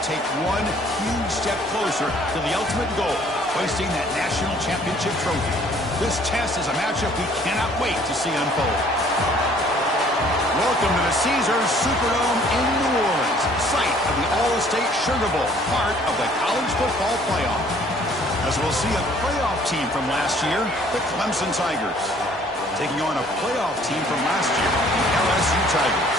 take one huge step closer to the ultimate goal, hoisting that national championship trophy. This test is a matchup we cannot wait to see unfold. Welcome to the Caesars Superdome in New Orleans, site of the All-State Sugar Bowl, part of the college football playoff. As we'll see a playoff team from last year, the Clemson Tigers, taking on a playoff team from last year, the LSU Tigers.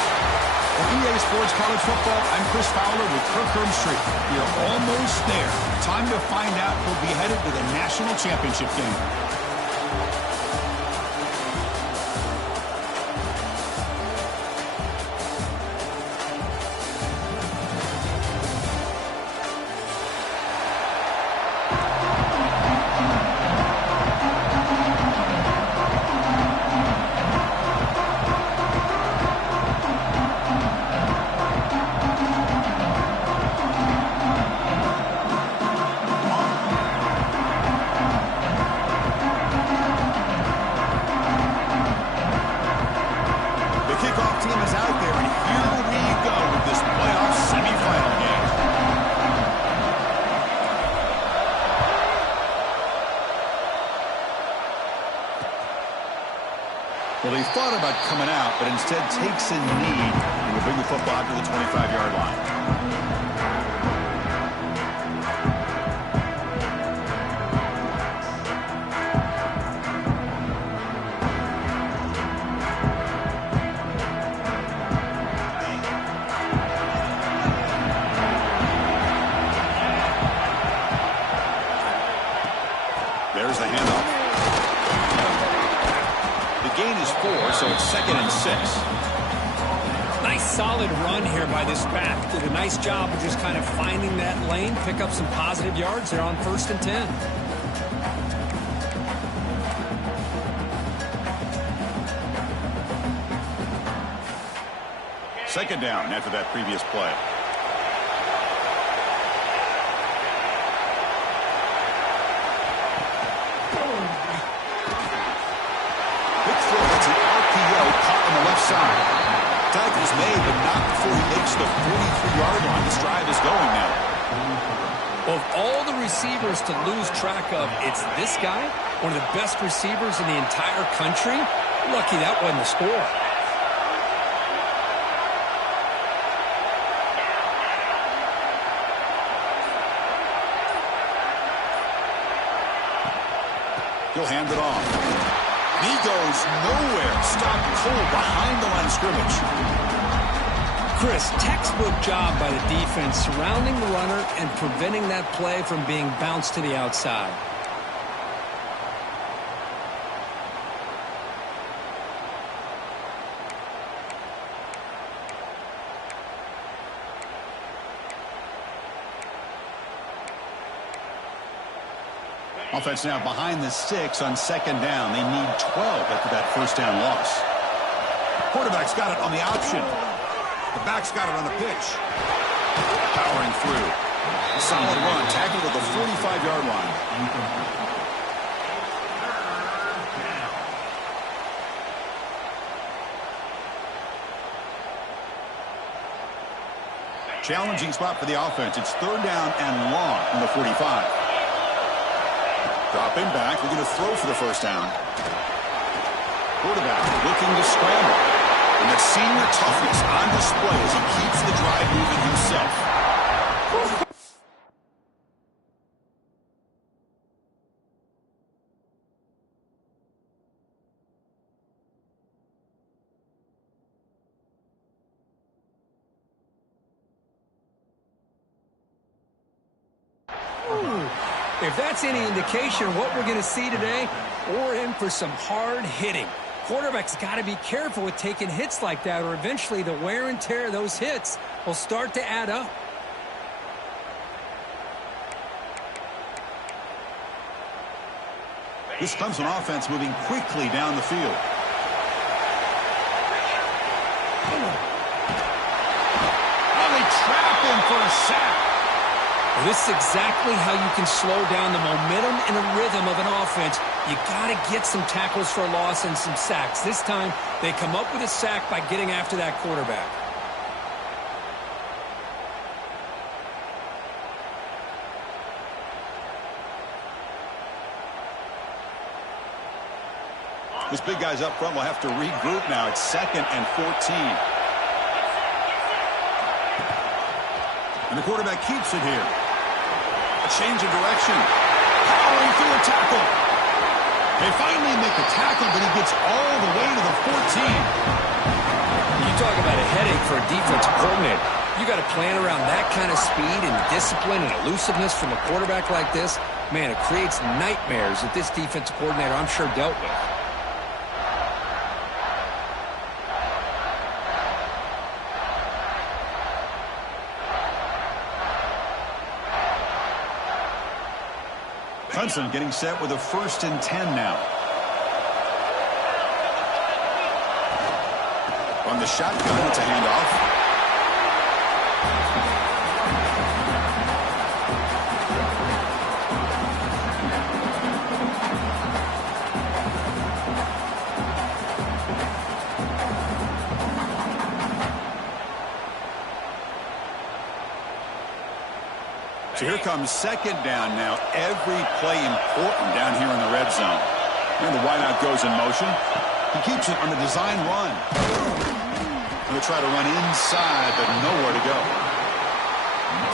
For EA Sports College Football, I'm Chris Fowler with Kirk Street. We are almost there. Time to find out who'll be headed to the national championship game. Well, he thought about coming out, but instead takes a knee and will bring the football to the 25-yard line. There's the handoff. The gain is 4, so it's 2nd and 6. Nice solid run here by this back. Did a nice job of just kind of finding that lane, pick up some positive yards there on 1st and 10. Second down after that previous play. Left side. Tackle's made, but not before he makes the 43-yard line. This drive is going now. Of all the receivers to lose track of, it's this guy, one of the best receivers in the entire country. Lucky that wasn't the score. He'll hand it off. He goes nowhere. Stopped cold behind the line of scrimmage. Chris, textbook job by the defense surrounding the runner and preventing that play from being bounced to the outside. Offense now behind the 6 on 2nd down. They need 12 after that 1st down loss. Quarterback's got it on the option. The back's got it on the pitch. Powering through. Solid run. Tackled at the 45-yard line. Challenging spot for the offense. It's 3rd down and long from the 45. Dropping back, looking to throw for the 1st down. Quarterback looking to scramble. And that senior toughness on display as he keeps the drive moving himself. If that's any indication of what we're going to see today, we're in for some hard hitting. Quarterback's got to be careful with taking hits like that, or eventually the wear and tear of those hits will start to add up. This Clemson offense moving quickly down the field. Oh, they trap him for a sack. Well, this is exactly how you can slow down the momentum and the rhythm of an offense. You got to get some tackles for a loss and some sacks. This time, they come up with a sack by getting after that quarterback. Those big guys up front will have to regroup now. It's 2nd and 14. And the quarterback keeps it here. A change of direction. Powering through a tackle. They finally make a tackle, but he gets all the way to the 14. You talk about a headache for a defensive coordinator. You got to plan around that kind of speed and discipline and elusiveness from a quarterback like this. Man, it creates nightmares that this defensive coordinator, I'm sure, dealt with. Clemson getting set with a 1st and 10 now. On the shotgun, it's a handoff. So here comes 2nd down now. Every play important down here in the red zone. And the wideout goes in motion. He keeps it on the design run. They'll try to run inside, but nowhere to go.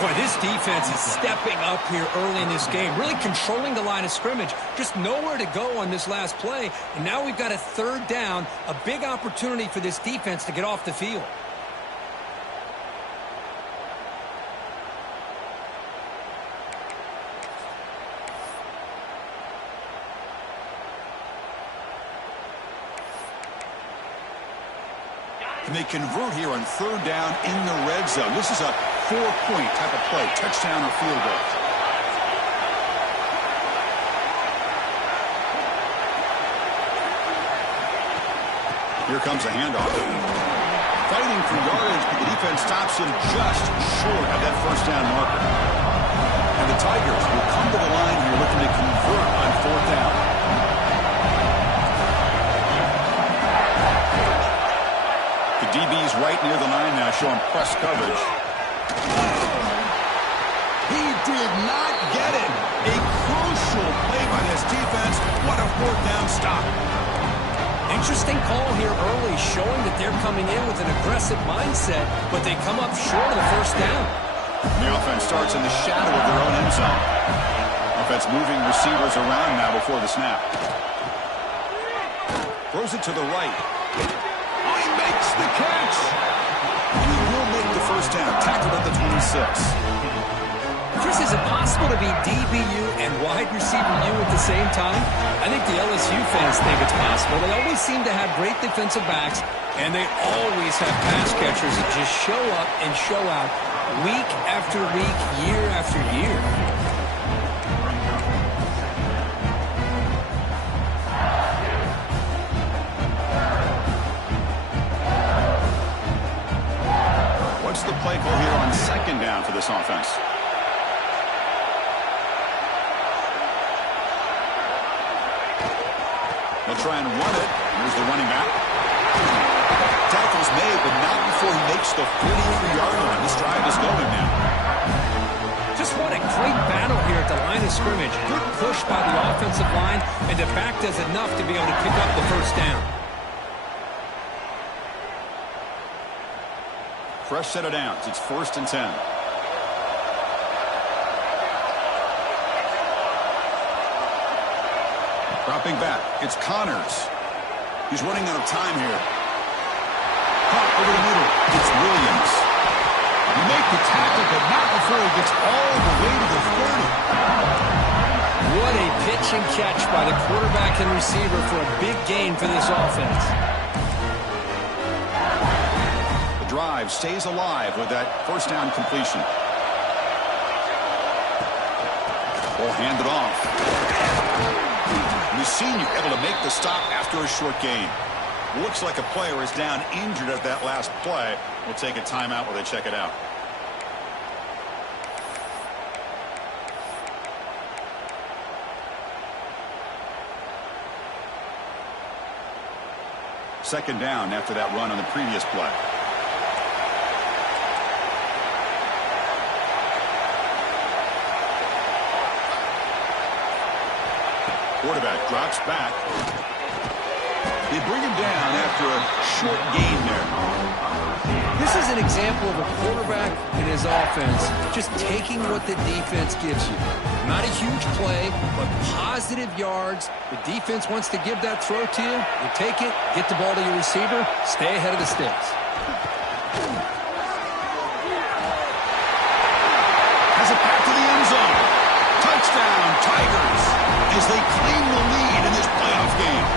Boy, this defense is stepping up here early in this game, really controlling the line of scrimmage. Just nowhere to go on this last play. And now we've got a 3rd down, a big opportunity for this defense to get off the field. And they convert here on 3rd down in the red zone. This is a 4-point type of play, touchdown or field goal. Here comes a handoff. Fighting for yardage, but the defense stops him just short of that 1st down marker. And the Tigers will come to the line here looking to convert on 4th down. The DB's right near the line now, showing press coverage. He did not get it. A crucial play by this defense. What a 4th down stop. Interesting call here early, showing that they're coming in with an aggressive mindset, but they come up short of the 1st down. The offense starts in the shadow of their own end zone. Offense moving receivers around now before the snap. Throws it to the right. Oh, he makes the catch. He will make the 1st down. Tackled at the 26. Chris, is it possible to be DBU and wide receiver U at the same time? I think the LSU fans think it's possible. They always seem to have great defensive backs, and they always have pass catchers that just show up and show out week after week, year after year. What's the play call here on 2nd down for this offense? They'll try and run it. Here's the running back. Tackle's made, but not before he makes the 43-yard line. This drive is going now. Just what a great battle here at the line of scrimmage. Good push by the offensive line, and the back does enough to be able to pick up the 1st down. Fresh set of downs. It's 1st and 10. Dropping back. It's Connors. He's running out of time here. Caught over the middle. It's Williams. He makes the tackle, but not before he gets all the way to the 30. What a pitch and catch by the quarterback and receiver for a big gain for this offense. The drive stays alive with that 1st down completion. Ball handed off. The senior able to make the stop after a short gain. Looks like a player is down injured at that last play. We'll take a timeout while they check it out. Second down after that run on the previous play. Quarterback drops back. They bring him down after a short gain there. This is an example of a quarterback and his offense just taking what the defense gives you. Not a huge play, but positive yards. The defense wants to give that throw to you. You take it, get the ball to your receiver, stay ahead of the sticks. Has it back to the end zone. Touchdown, Tigers, as they claim the lead in this playoff game.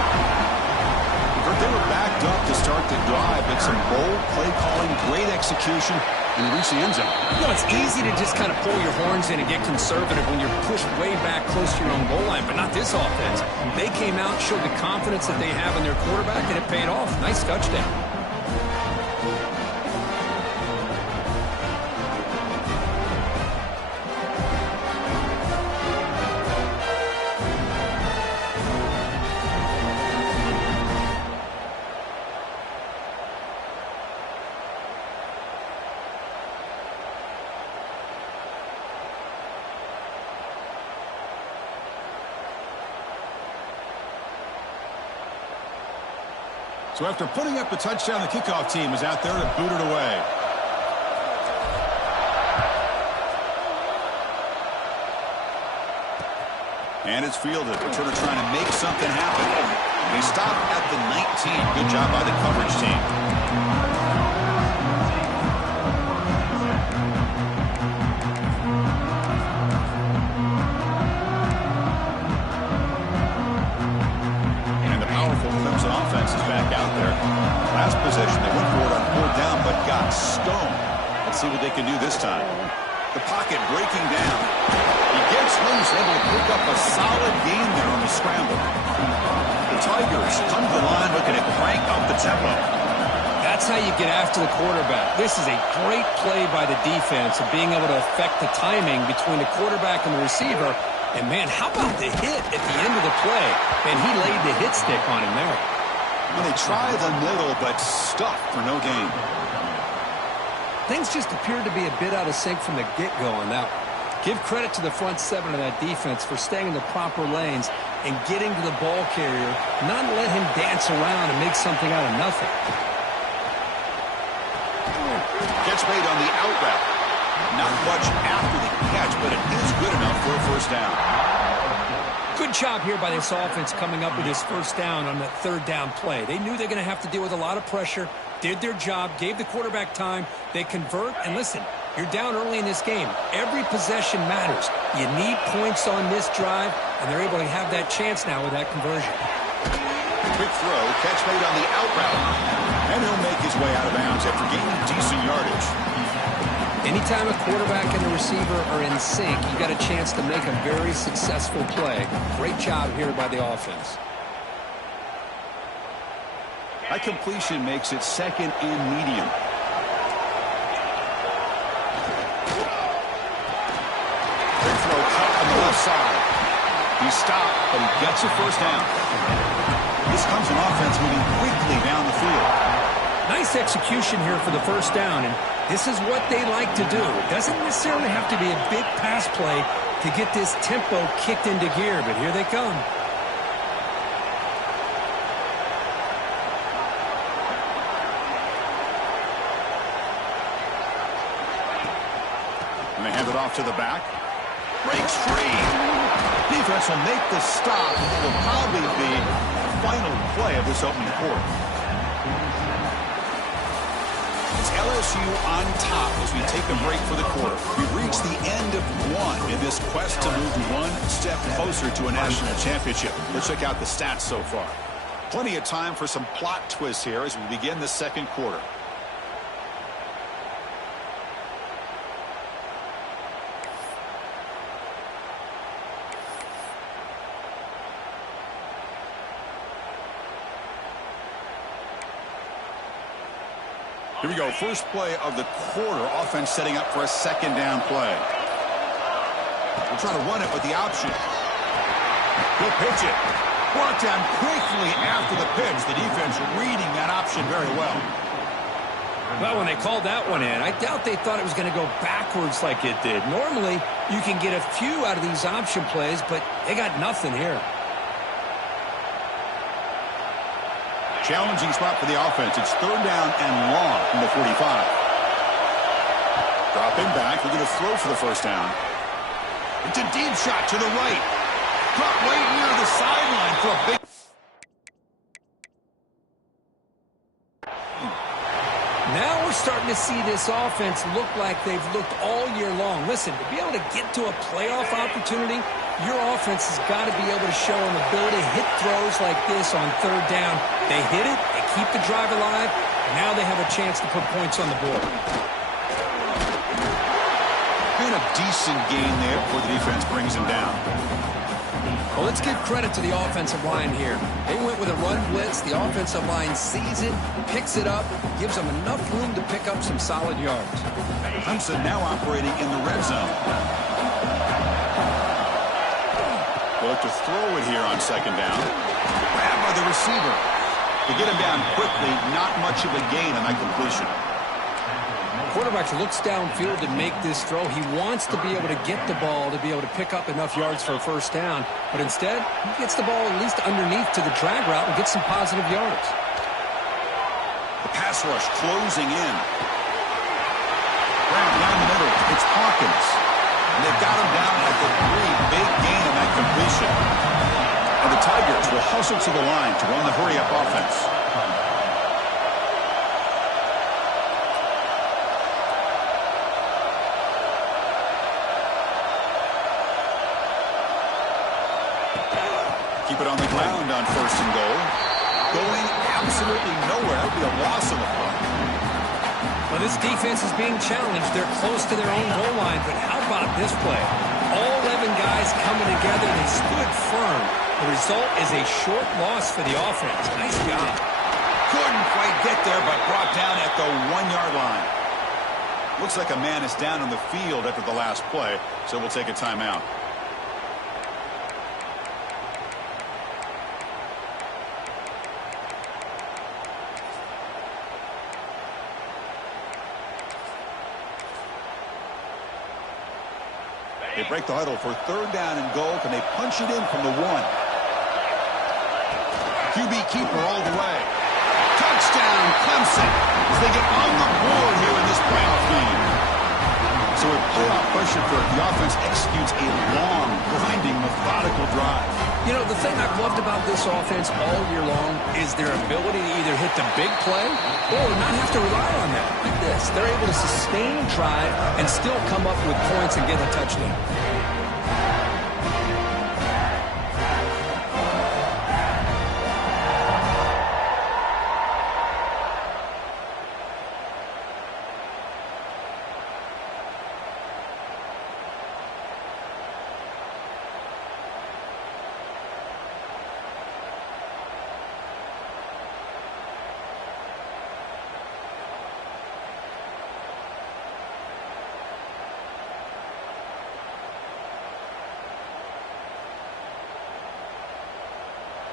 They were backed up to start the drive, but some bold play calling, great execution, and they reach the end zone. You know, it's easy to just kind of pull your horns in and get conservative when you're pushed way back close to your own goal line, but not this offense. They came out, showed the confidence that they have in their quarterback, and it paid off. Nice touchdown. So after putting up the touchdown, the kickoff team is out there to boot it away. And it's fielded. Returner trying to make something happen. They stop at the 19. Good job by the coverage team. Clemson offense is back out there. Last possession, they went for it on fourth down, but got stoned. Let's see what they can do this time. The pocket breaking down. He gets loose, able to pick up a solid gain there on the scramble. The Tigers come to the line looking to crank up the tempo. That's how you get after the quarterback. This is a great play by the defense of being able to affect the timing between the quarterback and the receiver. And, man, how about the hit at the end of the play? Man, he laid the hit stick on him there. Well, they try the middle, but stuffed for no gain. Things just appeared to be a bit out of sync from the get-go on that one. Give credit to the front seven of that defense for staying in the proper lanes and getting to the ball carrier, not let him dance around and make something out of nothing. Gets made on the out route. Not much after the catch, but it is good enough for a first down. Good job here by this offense coming up with this first down on that third down play. They knew they're going to have to deal with a lot of pressure, did their job, gave the quarterback time. They convert, and listen, you're down early in this game. Every possession matters. You need points on this drive, and they're able to have that chance now with that conversion. Quick throw, catch made on the out route. And he'll make his way out of bounds after gaining decent yardage. Anytime a quarterback and the receiver are in sync, you got a chance to make a very successful play. Great job here by the offense. That completion makes it second and medium. Big throw cut on the left side. He stopped, but he gets a first down. This comes an offense moving quickly down the field. Nice execution here for the first down, and this is what they like to do. It doesn't necessarily have to be a big pass play to get this tempo kicked into gear, but here they come. And they hand it off to the back. Breaks free. Defense will make the stop. It will probably be the final play of this opening quarter. It's LSU on top as we take a break for the quarter. We've reached the end of one in this quest to move one step closer to a national championship. Let's check out the stats so far. Plenty of time for some plot twists here as we begin the second quarter. Here we go. First play of the quarter. Offense setting up for a second down play. We'll try to run it with the option. He'll pitch it. Brought down quickly after the pitch. The defense reading that option very well. Well, when they called that one in, I doubt they thought it was going to go backwards like it did. Normally, you can get a few out of these option plays, but they got nothing here. challenging spot for the offense. It's third down and long from the 45. Dropping back, looking to throw for the first down. It's a deep shot to the right. Caught right near the sideline for a big... Now we're starting to see this offense look like they've looked all year long. Listen, to be able to get to a playoff opportunity, your offense has got to be able to show an ability to hit throws like this on third down. They hit it, they keep the drive alive, now they have a chance to put points on the board. And a decent gain there before the defense brings him down. Well, let's give credit to the offensive line here. They went with a run blitz. The offensive line sees it, picks it up, gives them enough room to pick up some solid yards. Clemson now operating in the red zone. They'll look to throw it here on second down. Grabbed by the receiver. To get him down quickly, not much of a gain on that completion. Quarterback looks downfield to make this throw. He wants to be able to get the ball to be able to pick up enough yards for a first down. But instead, he gets the ball at least underneath to the drag route and gets some positive yards. The pass rush closing in. Down the middle, it's Hawkins. And they've got him down at the 3. Big gain on that completion. And the Tigers will hustle to the line to run the hurry-up offense. Keep it on the ground on first and goal. Going absolutely nowhere. That would be a loss of the play. Well, this defense is being challenged. They're close to their own goal line, but how about this play? All 11 guys coming together. They stood firm. The result is a short loss for the offense. Nice job. Couldn't quite get there, but brought down at the 1-yard line. Looks like a man is down on the field after the last play, so we'll take a timeout. They break the huddle for third down and goal. Can they punch it in from the 1? QB keeper all the way. Touchdown, Clemson, as they get on the board here in this playoff game. So with playoff pressure for the offense executes a long, grinding, methodical drive. You know, the thing I've loved about this offense all year long is their ability to either hit the big play or not have to rely on that. Like this, they're able to sustain a drive and still come up with points and get a touchdown.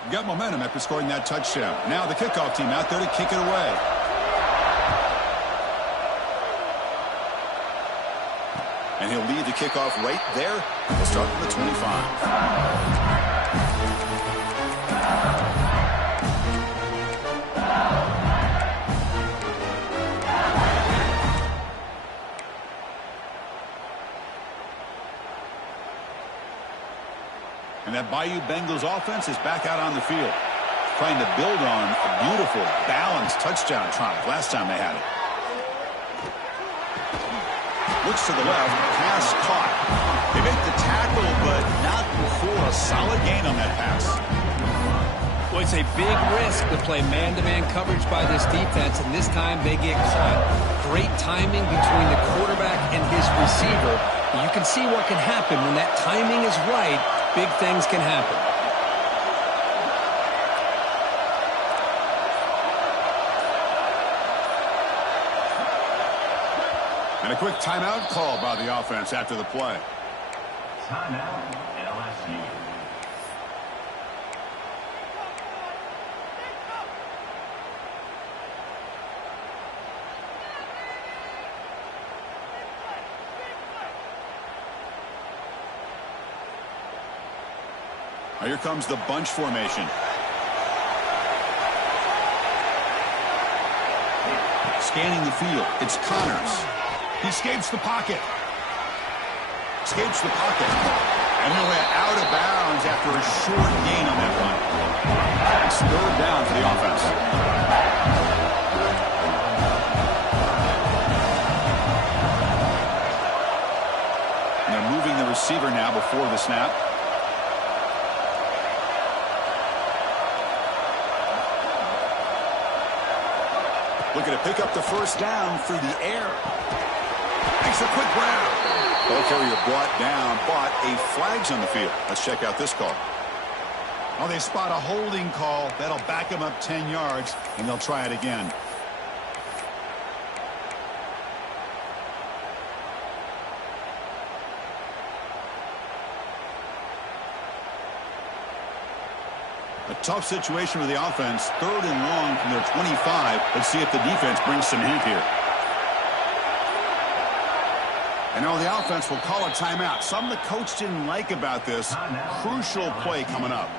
Got momentum after scoring that touchdown. Now the kickoff team out there to kick it away. And he'll lead the kickoff right there. We'll start from the 25. And that Bayou Bengals offense is back out on the field, trying to build on a beautiful, balanced touchdown drive last time they had it. Looks to the left, pass caught. They make the tackle, but not before a solid gain on that pass. Well, it's a big risk to play man-to-man coverage by this defense, and this time they get caught. Great timing between the quarterback and his receiver. You can see what can happen when that timing is right. Big things can happen. And a quick timeout call by the offense after the play. Timeout, LSU. Here comes the bunch formation. scanning the field. It's Connors. He escapes the pocket. Escapes the pocket. And he went out of bounds after a short gain on that run. It's third down for the offense. And they're moving the receiver now before the snap. Looking to pick up the first down through the air. Makes a quick grab. Ball carrier brought down, but a flag's on the field. Let's check out this call. Oh, they spot a holding call. That'll back them up 10 yards, and they'll try it again. A tough situation with the offense. Third and long from their 25. Let's see if the defense brings some heat here. And now the offense will call a timeout. Something the coach didn't like about this. Crucial play coming up.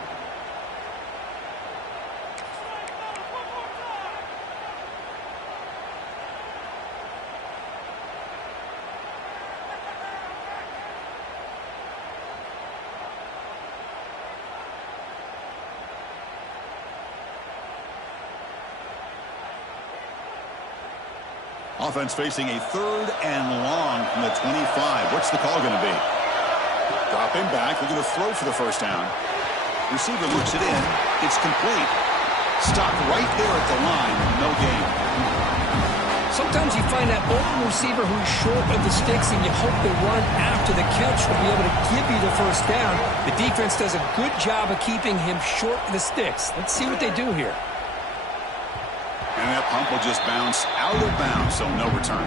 Offense facing a third and long from the 25. What's the call going to be? Dropping back. They're going to throw for the first down. Receiver looks it in. It's complete. Stopped right there at the line. No gain. Sometimes you find that open receiver who's short of the sticks, and you hope the run after the catch will be able to give you the first down. The defense does a good job of keeping him short of the sticks. Let's see what they do here. And that pump will just bounce out of bounds, so no return.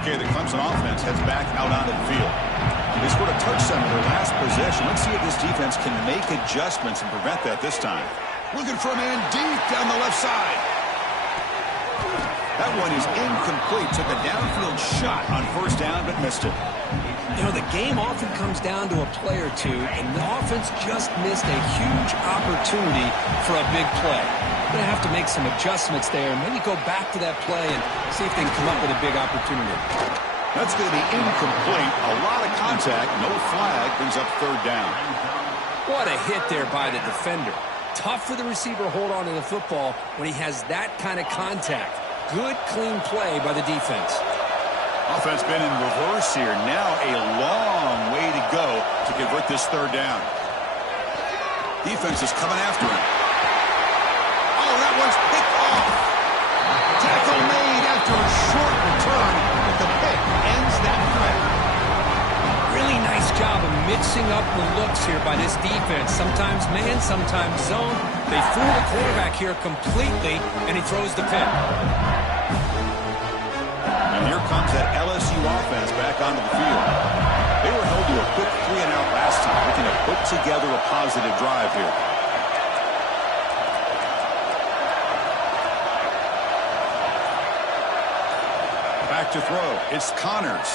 Okay, the Clemson offense heads back out onto the field. They scored a touchdown in their last possession. Let's see if this defense can make adjustments and prevent that this time. Looking for a man deep down the left side. That one is incomplete. Took a downfield shot on first down, but missed it. You know, the game often comes down to a play or two, and the offense just missed a huge opportunity for a big play. They're going to have to make some adjustments there, and maybe go back to that play and see if they can come up with a big opportunity. That's going to be incomplete. A lot of contact. No flag. Brings up third down. What a hit there by the defender. Tough for the receiver to hold on to the football when he has that kind of contact. Good, clean play by the defense. Offense been in reverse here. Now a long way to go to convert this third down. Defense is coming after him. Oh, that one's picked off. Tackle made after a short return, but the pick ends that threat. Really nice job of mixing up the looks here by this defense. Sometimes man, sometimes zone. They fool the quarterback here completely, and he throws the pick. And here comes that LSU offense back onto the field. They were held to a quick 3-and-out last time, looking to put together a positive drive here. Back to throw. It's Connors.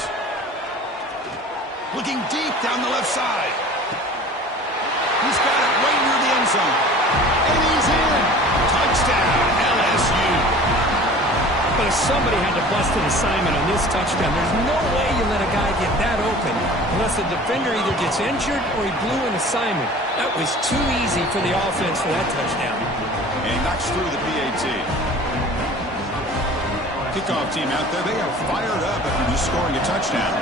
Looking deep down the left side. He's got it right near the end zone. And he's in. Touchdown, LSU. But if somebody had to bust an assignment on this touchdown, there's no way you let a guy get that open unless the defender either gets injured or he blew an assignment. That was too easy for the offense for that touchdown. And he knocks through the PAT. Kickoff team out there, they are fired up after just scoring a touchdown.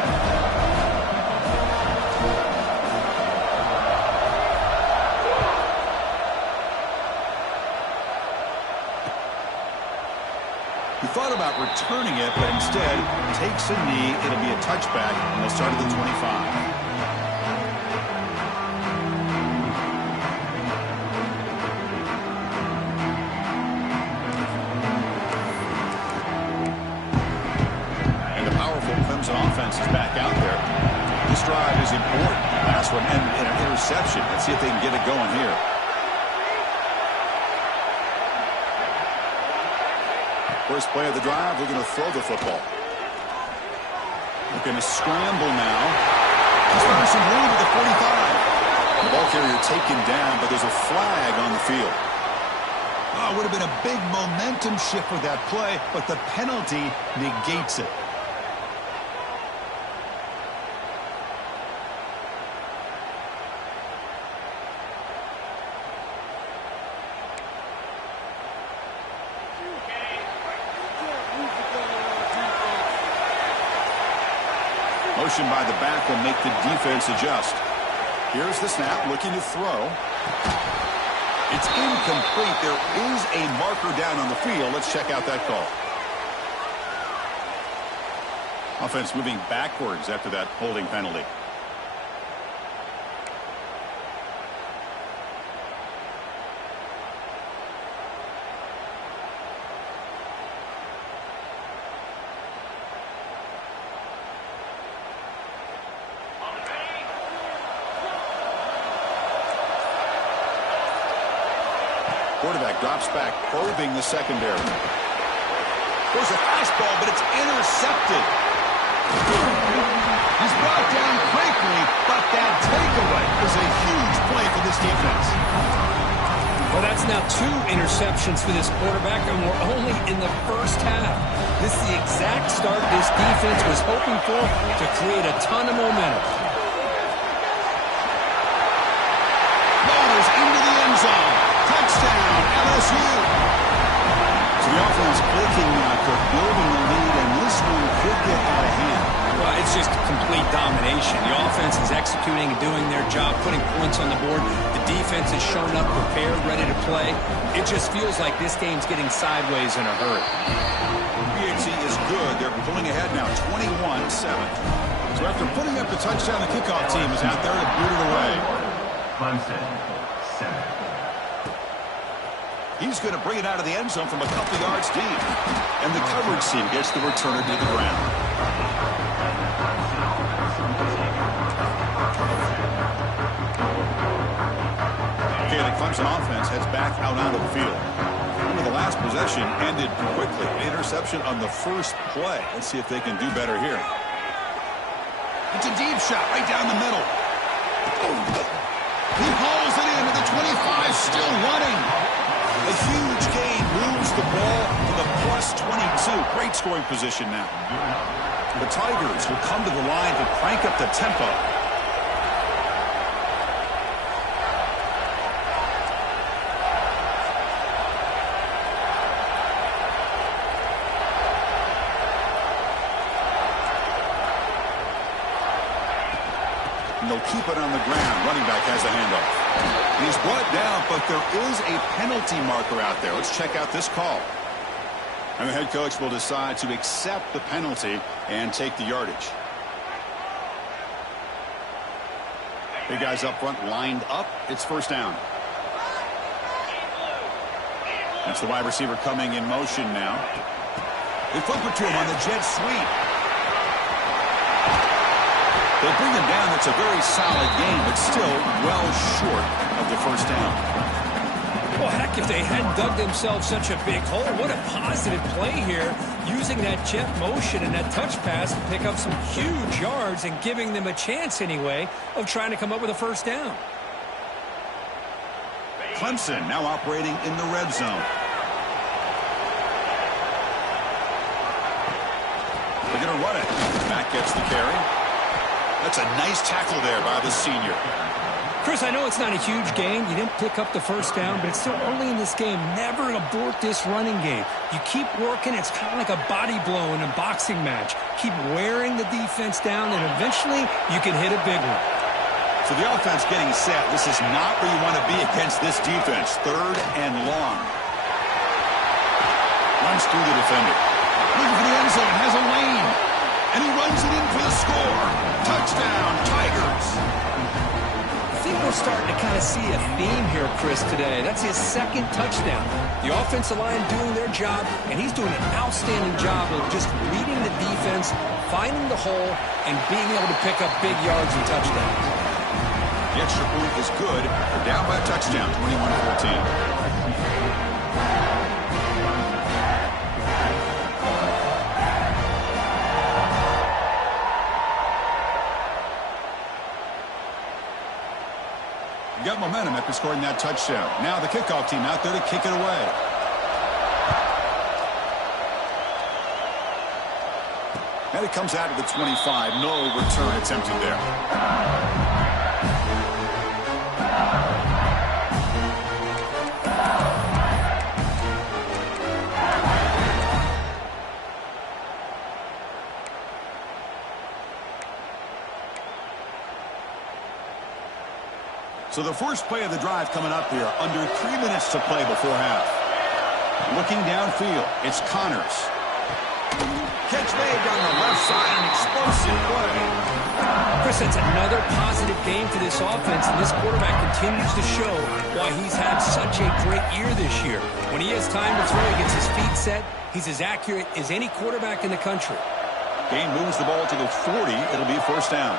He thought about returning it, but instead takes a knee. It'll be a touchback, and they'll start at the 25. And the powerful Clemson offense is back out there. This drive is important. Last one ended in an interception. Let's see if they can get it going here. First play of the drive, we're going to throw the football. Looking to scramble now. He's found some room at the 45. The ball carrier taken down, but there's a flag on the field. Oh, it would have been a big momentum shift with that play, but the penalty negates it. Motion by the back will make the defense adjust. Here's the snap, looking to throw. It's incomplete. There is a marker down on the field. Let's check out that call. Offense moving backwards after that holding penalty. Quarterback drops back, probing the secondary. There's a fastball, but it's intercepted. He's brought down quickly, but that takeaway is a huge play for this defense. Well, that's now 2 interceptions for this quarterback, and we're only in the first half. This is the exact start this defense was hoping for to create a ton of momentum. Loaders into the end zone. Touchdown, LSU. So the offense clicking now, building the lead, and this one could get out of hand. Well, it's just complete domination. The offense is executing and doing their job, putting points on the board. The defense is showing up prepared, ready to play. It just feels like this game's getting sideways in a hurry. PHC is good. They're pulling ahead now, 21-7. So after putting up the touchdown, the kickoff team is out there to boot it away. Clemson, 7. He's going to bring it out of the end zone from a couple yards deep. And the coverage team gets the returner to the ground. Okay, the Clemson offense heads back out onto the field. The last possession ended quickly. An interception on the first play. Let's see if they can do better here. It's a deep shot right down the middle. He hauls it in to the 25, still running. A huge gain moves the ball to the +22. Great scoring position now. The Tigers will come to the line to crank up the tempo. And they'll keep it on the ground. Running back has a handoff. He's brought down, but there is a penalty marker out there. Let's check out this call. And the head coach will decide to accept the penalty and take the yardage. Big guys up front lined up. It's first down. That's the wide receiver coming in motion now. They flip it to him on the jet sweep. They bring him down. It's a very solid game, but still well short of the first down. Well, heck, if they hadn't dug themselves such a big hole, what a positive play here, using that jet motion and that touch pass to pick up some huge yards and giving them a chance anyway of trying to come up with a first down. Clemson now operating in the red zone. They're going to run it. Back gets the carry. That's a nice tackle there by the senior. Chris, I know it's not a huge gain. You didn't pick up the first down, but it's still early in this game. Never abort this running game. You keep working. It's kind of like a body blow in a boxing match. Keep wearing the defense down, and eventually you can hit a big one. So the offense getting set. This is not where you want to be against this defense. 3rd and long. Runs through the defender. Looking for the end zone. Has a lane. And he runs it in for the score. Touchdown, Tigers. I think we're starting to kind of see a theme here, Chris, today. That's his 2nd touchdown. The offensive line doing their job, and he's doing an outstanding job of just reading the defense, finding the hole, and being able to pick up big yards and touchdowns. The extra point is good. They're down by a touchdown, 21-14. got momentum after scoring that touchdown. Now the kickoff team out there to kick it away. And it comes out of the 25. No return attempted there. So the first play of the drive coming up here. Under 3 minutes to play before half. Looking downfield, it's Connors. Catch made down the left side, an explosive play. Chris, it's another positive game for this offense, and this quarterback continues to show why he's had such a great year this year. When he has time to throw, he gets his feet set. He's as accurate as any quarterback in the country. Gain moves the ball to the 40. It'll be first down.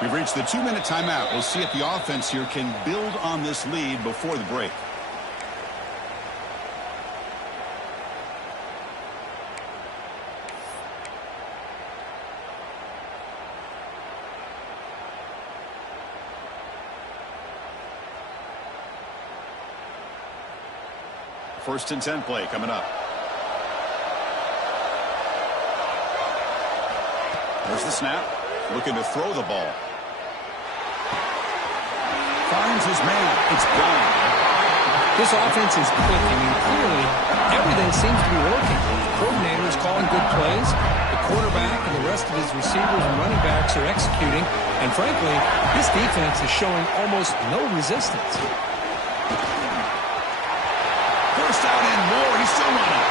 We've reached the 2-minute timeout. We'll see if the offense here can build on this lead before the break. First and 10 play coming up. There's the snap. Looking to throw the ball. Finds his man. It's gone. This offense is clicking, and clearly everything seems to be working. The coordinator is calling good plays. The quarterback and the rest of his receivers and running backs are executing. And frankly, this defense is showing almost no resistance. First out and more. He's still running.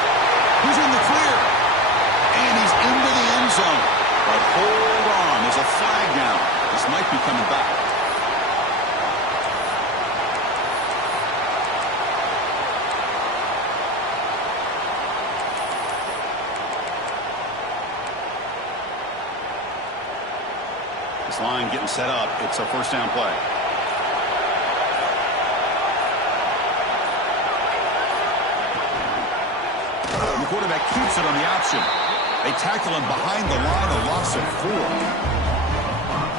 He's in the clear. And he's into the end zone. But hold on. There's a flag down. This might be coming back. This line getting set up. It's a first down play. The quarterback keeps it on the option. They tackle him behind the line, a loss of 4.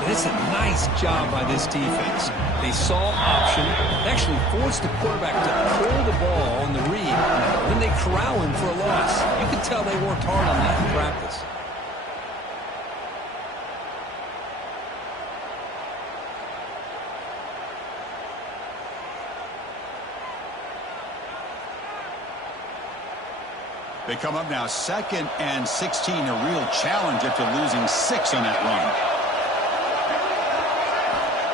It's a nice job by this defense. They saw option, actually forced the quarterback to pull the ball on the read, then they corral him for a loss. You can tell they worked hard on that in practice. They come up now 2nd and 16, a real challenge after losing 6 on that run.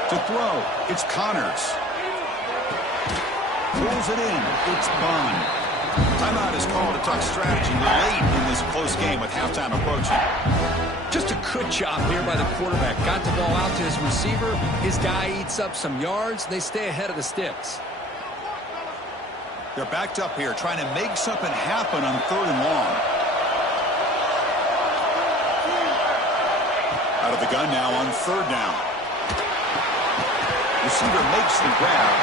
To throw, it's Connors. Pulls it in, it's Bond. Timeout is called to talk strategy late in this close game with halftime approaching. Just a good job here by the quarterback. Got the ball out to his receiver. His guy eats up some yards. They stay ahead of the sticks. They're backed up here, trying to make something happen on 3rd and long. Out of the gun now on 3rd down. Receiver makes the grab.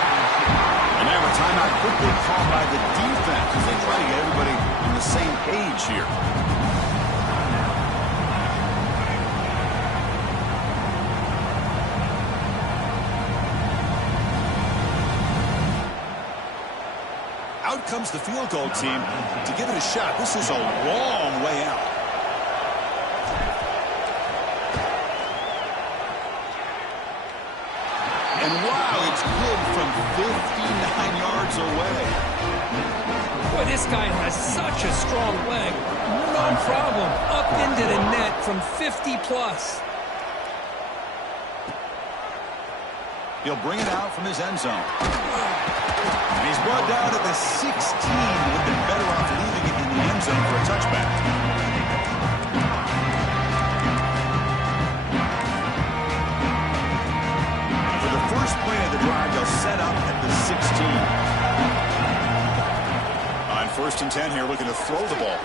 And now a timeout quickly called by the defense as they try to get everybody on the same page here. Out comes the field goal team to give it a shot. This is a long way out. And wow, it's good from 59 yards away. Boy, this guy has such a strong leg. No problem. Up into the net from 50 plus. He'll bring it out from his end zone. And he's brought down at the 16. Would have been better off leaving it in the end zone for a touchback. For the first play of the drive, they'll set up at the 16. On 1st and 10 here, looking to throw the ball.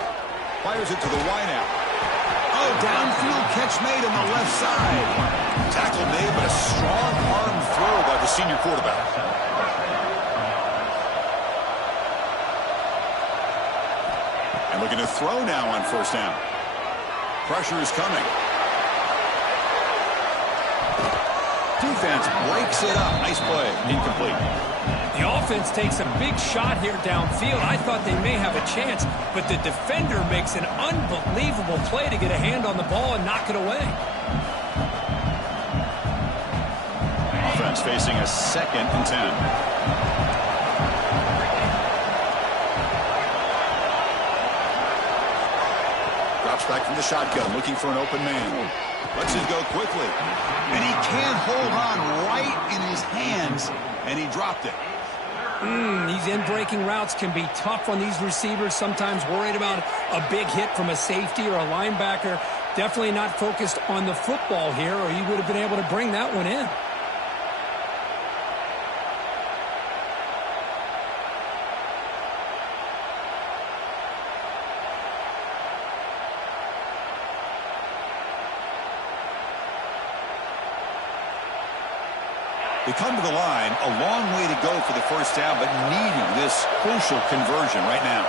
Fires it to the wideout. Oh, downfield catch made on the left side. Tackle made, but a strong arm throw by the senior quarterback. Looking to throw now on first down. Pressure is coming. Defense breaks it up. Nice play. Incomplete. The offense takes a big shot here downfield. I thought they may have a chance, but the defender makes an unbelievable play to get a hand on the ball and knock it away. Offense facing a 2nd and 10. Back from the shotgun, looking for an open man. Lets it go quickly. And he can't hold on right in his hands, and he dropped it. These in-breaking routes can be tough on these receivers, sometimes worried about a big hit from a safety or a linebacker. Definitely not focused on the football here, or he would have been able to bring that one in. They come to the line, a long way to go for the first down, but needing this crucial conversion right now.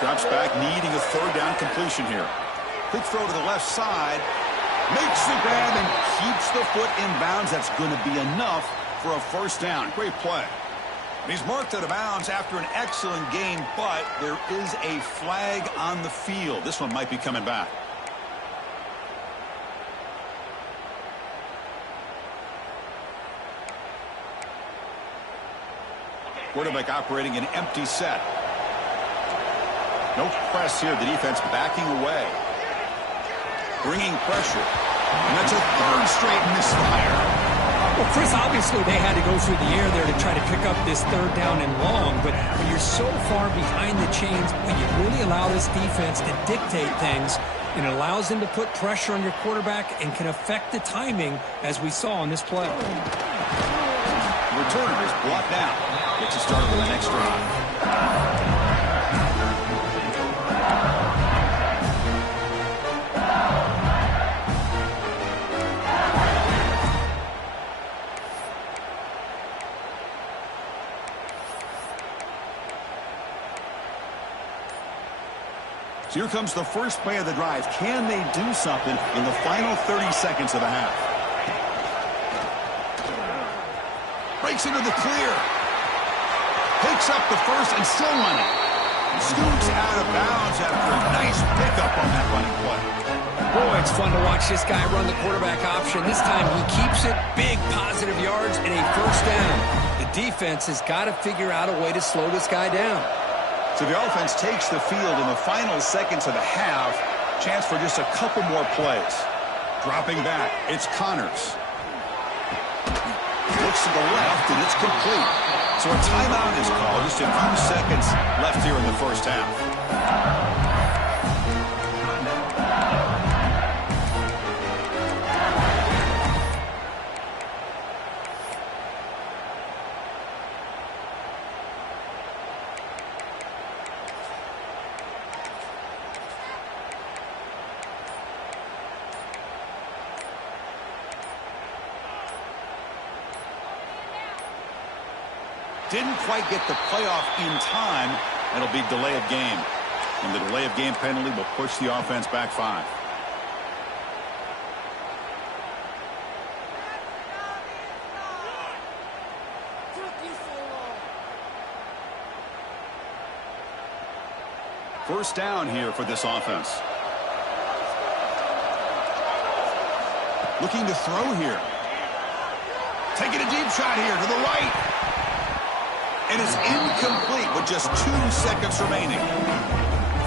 Drops back, needing a 3rd down completion here. Quick throw to the left side. Makes the grab and keeps the foot in bounds. That's going to be enough for a first down. Great play. And he's marked out of bounds after an excellent game, but there is a flag on the field. This one might be coming back. Quarterback operating an empty set. No press here. The defense backing away. Bringing pressure. And that's a 3rd straight misfire. Well, Chris, obviously they had to go through the air there to try to pick up this 3rd down and long, but when you're so far behind the chains, when you really allow this defense to dictate things, and it allows them to put pressure on your quarterback and can affect the timing, as we saw on this play. The returner is brought down. Gets you started with the next drive. So here comes the first play of the drive. Can they do something in the final 30 seconds of the half? Breaks into the clear. Picks up the first and still running. Scoots out of bounds after a nice pickup on that running play. Boy, it's fun to watch this guy run the quarterback option. This time he keeps it, big positive yards, and a first down. The defense has got to figure out a way to slow this guy down. So the offense takes the field in the final seconds of the half. Chance for just a couple more plays. Dropping back, it's Connors. Looks to the left, and it's complete. So a timeout is called. Just a few seconds left here in the first half. Didn't quite get the playoff in time. It'll be delay of game. And the delay of game penalty will push the offense back 5. First down here for this offense. Looking to throw here. Taking a deep shot here to the right. And it's incomplete with just 2 seconds remaining.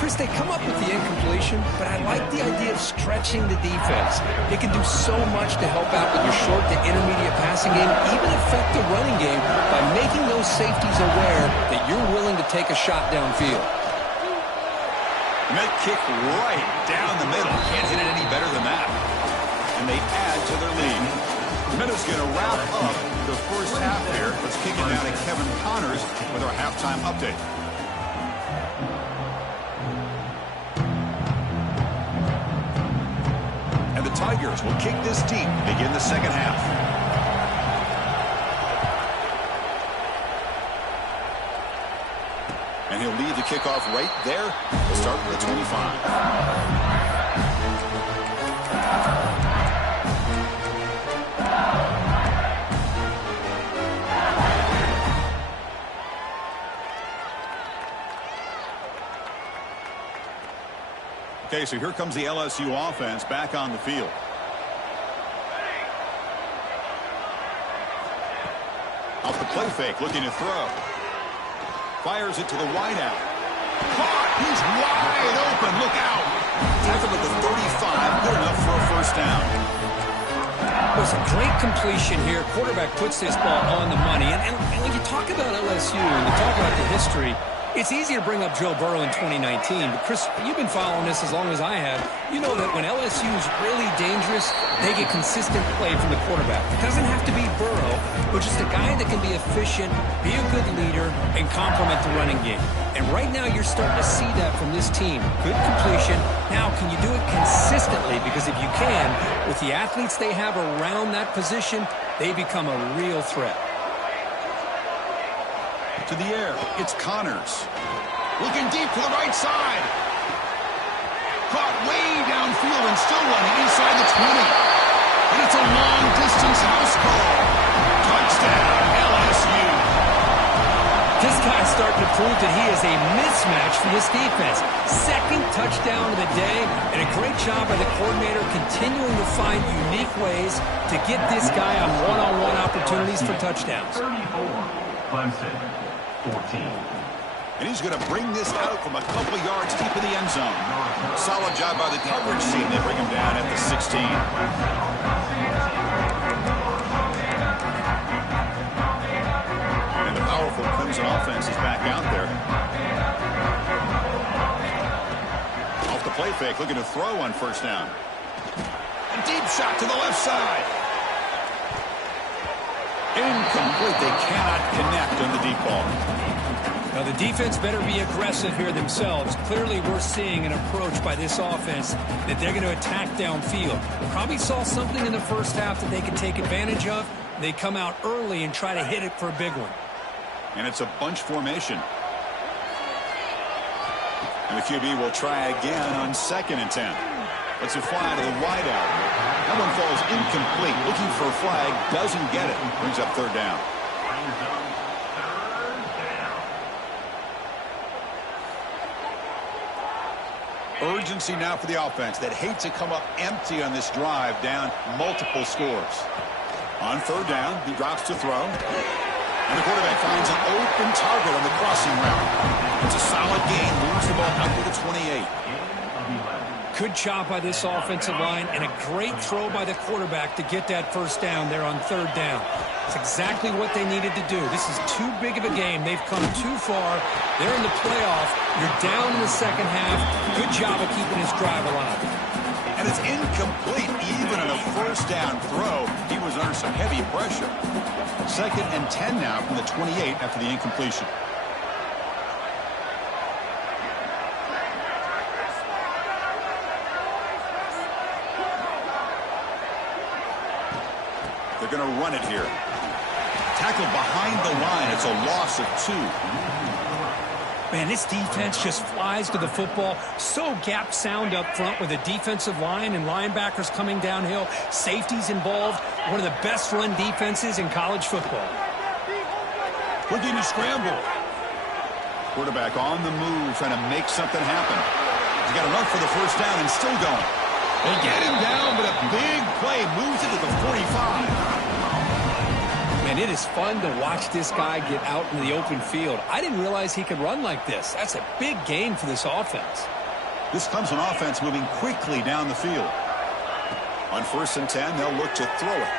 Chris, they come up with the incompletion, but I like the idea of stretching the defense. They can do so much to help out with your short to intermediate passing game, even affect the running game by making those safeties aware that you're willing to take a shot downfield. Met kick right down the middle. Can't hit it any better than that. And they add to their lead. Minutes going to wrap up the first half here. Let's kick it down to Kevin Connors with our halftime update. And the Tigers will kick this deep, begin the second half. And he'll lead the kickoff right there. We'll start with the 25. Okay, so here comes the LSU offense back on the field. Off the play fake, looking to throw. Fires it to the wideout. Caught! He's wide open. Look out! Tackled at the 35. Good enough for a first down. It was a great completion here. Quarterback puts this ball on the money. And when you talk about LSU and you talk about the history, it's easy to bring up Joe Burrow in 2019, but Chris, you've been following this as long as I have. You know that when LSU is really dangerous, they get consistent play from the quarterback. It doesn't have to be Burrow, but just a guy that can be efficient, be a good leader, and complement the running game. And right now you're starting to see that from this team. Good completion. Now, can you do it consistently? Because if you can, with the athletes they have around that position, they become a real threat. To the air, it's Connors. Looking deep to the right side. Caught way downfield and still running inside the 20. And it's a long-distance house call. Touchdown, LSU. This guy's starting to prove that he is a mismatch for this defense. Second touchdown of the day, and a great job by the coordinator continuing to find unique ways to get this guy on one-on-one opportunities for touchdowns. 34, Clemson, 14. And he's going to bring this out from a couple yards deep in the end zone. Solid job by the coverage team. They bring him down at the 16. And the powerful Clemson offense is back out there. Off the play fake, looking to throw on first down. A deep shot to the left side. Incomplete. They cannot connect on the deep ball. Now, the defense better be aggressive here themselves. Clearly, we're seeing an approach by this offense that they're going to attack downfield. Probably saw something in the first half that they could take advantage of. They come out early and try to hit it for a big one. And it's a bunch formation. And the QB will try again on 2nd and 10. Let's it fly to the wideout. That one falls incomplete. Looking for a flag. Doesn't get it. Brings up 3rd down. Urgency now for the offense that hate to come up empty on this drive, down multiple scores. On 3rd down, he drops to throw. And the quarterback finds an open target on the crossing route. It's a solid gain, moves the ball out to the 28. Good job by this offensive line and a great throw by the quarterback to get that first down there on 3rd down. It's exactly what they needed to do. This is too big of a game. They've come too far. They're in the playoff. You're down in the second half. Good job of keeping this drive alive. And it's incomplete. Even on a first down throw, he was under some heavy pressure. 2nd and 10 now from the 28 after the incompletion. They're going to run it here. Tackled behind the line. It's a loss of 2. Man, this defense just flies to the football. So gap sound up front with a defensive line and linebackers coming downhill. Safeties involved. One of the best run defenses in college football. Looking to scramble. Quarterback on the move, trying to make something happen. He's got to run for the first down and still going. They get him down, but a big play moves it to the 45. And it is fun to watch this guy get out into the open field. I didn't realize he could run like this. That's a big gain for this offense. This Clemson offense moving quickly down the field. On 1st and 10, they'll look to throw it.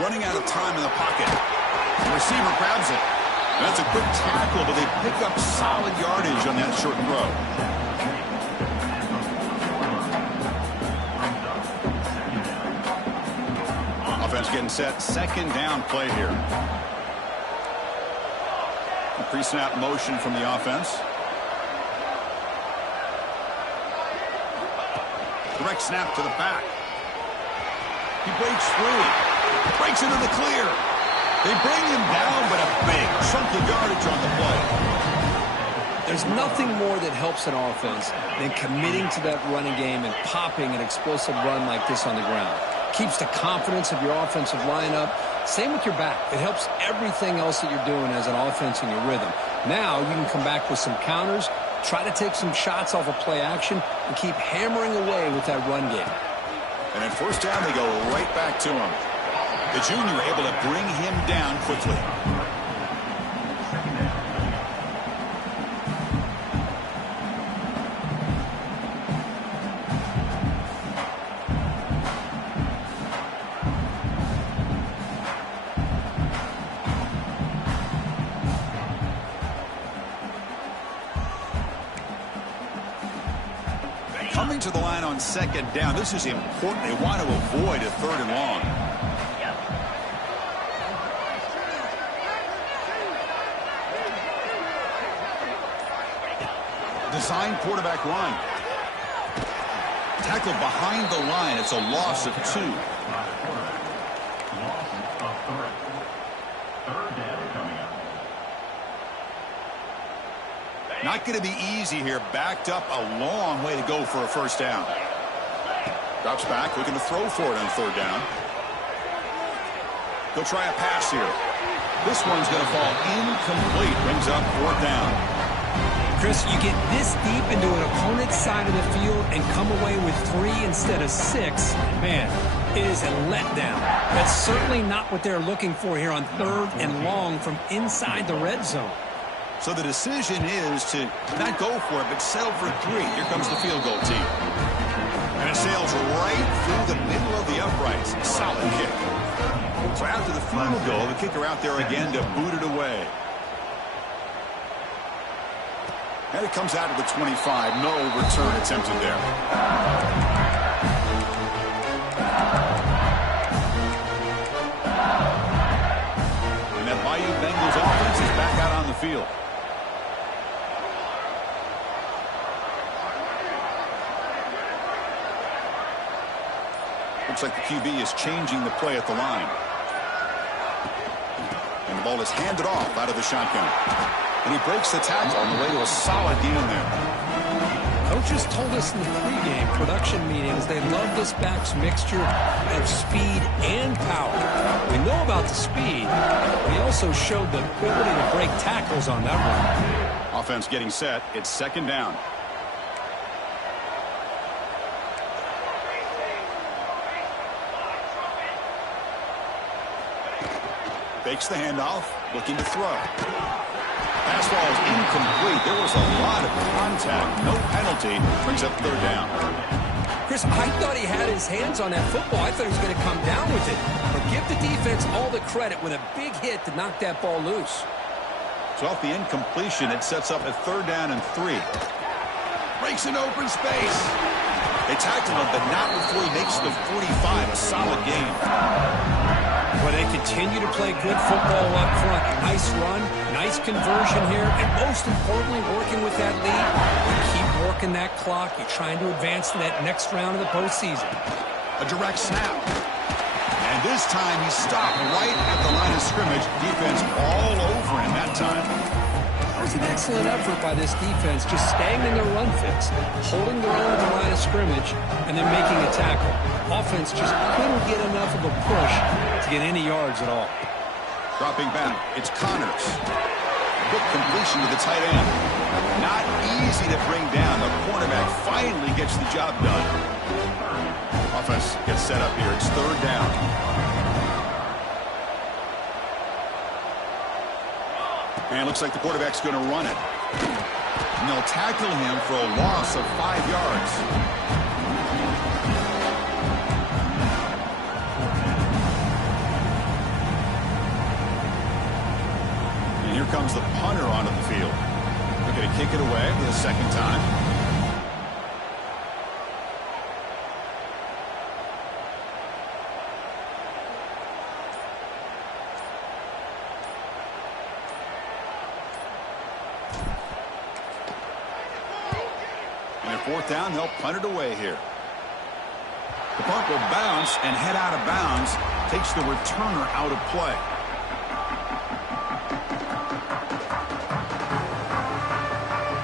Running out of time in the pocket. The receiver grabs it. That's a quick tackle, but they pick up solid yardage on that short throw. Offense getting set. 2nd down play here. A pre-snap motion from the offense. Direct snap to the back. He breaks free. Breaks into the clear. They bring him down, but a big chunk of yardage on the play. There's nothing more that helps an offense than committing to that running game and popping an explosive run like this on the ground. Keeps the confidence of your offensive lineup. Same with your back. It helps everything else that you're doing as an offense in your rhythm. Now you can come back with some counters, try to take some shots off of play action, and keep hammering away with that run game. And at first down, they go right back to him. The junior able to bring him down quickly. Coming to the line on second down, this is important. They want to avoid a 3rd and long. Design quarterback run. Tackle behind the line. It's a loss of 2. Loss of 3. 3rd down coming up. Not going to be easy here. Backed up a long way to go for a first down. Drops back, looking to throw for it on 3rd down. He'll try a pass here. This one's going to fall incomplete. Brings up 4th down. Chris, you get this deep into an opponent's side of the field and come away with 3 instead of 6. Man, it is a letdown. That's certainly not what they're looking for here on 3rd and long from inside the red zone. So the decision is to not go for it, but settle for 3. Here comes the field goal team. And it sails right through the middle of the uprights. Solid kick. So after the field goal, the kicker out there again to boot it away. And it comes out to the 25. No return attempted there. And that Bayou Bengals offense is back out on the field. Looks like the QB is changing the play at the line. And the ball is handed off out of the shotgun. And he breaks the tackle on the way to a solid gain there. Coaches told us in the pregame production meetings they love this back's mixture of speed and power. We know about the speed. He also showed the ability to break tackles on that one. Offense getting set. It's 2nd down. Fakes the handoff, looking to throw. Pass ball is incomplete. There was a lot of contact. No penalty. Brings up 3rd down. Chris, I thought he had his hands on that football. I thought he was going to come down with it. But give the defense all the credit with a big hit to knock that ball loose. So off the incompletion, it sets up a 3rd down and 3. Breaks an open space. They tackled him, but not before he makes the 45. A solid game. Well, they continue to play good football up front. Nice run, nice conversion here, and most importantly, working with that lead. You keep working that clock. You're trying to advance to that next round of the postseason. A direct snap. And this time he stopped right at the line of scrimmage. Defense all over him that time. That was an excellent effort by this defense, just staying in their run fix, holding their own at the line of scrimmage, and then making a tackle. Offense just couldn't get enough of a push to get any yards at all. Dropping back, it's Connors. Quick completion to the tight end. Not easy to bring down. The cornerback finally gets the job done. Offense gets set up here. It's 3rd down. And it looks like the quarterback's going to run it. And they'll tackle him for a loss of 5 yards. And here comes the punter onto the field. They're going to kick it away for the 2nd time. And 4th down, they'll punt it away here. The punt will bounce and head out of bounds. Takes the returner out of play. . 2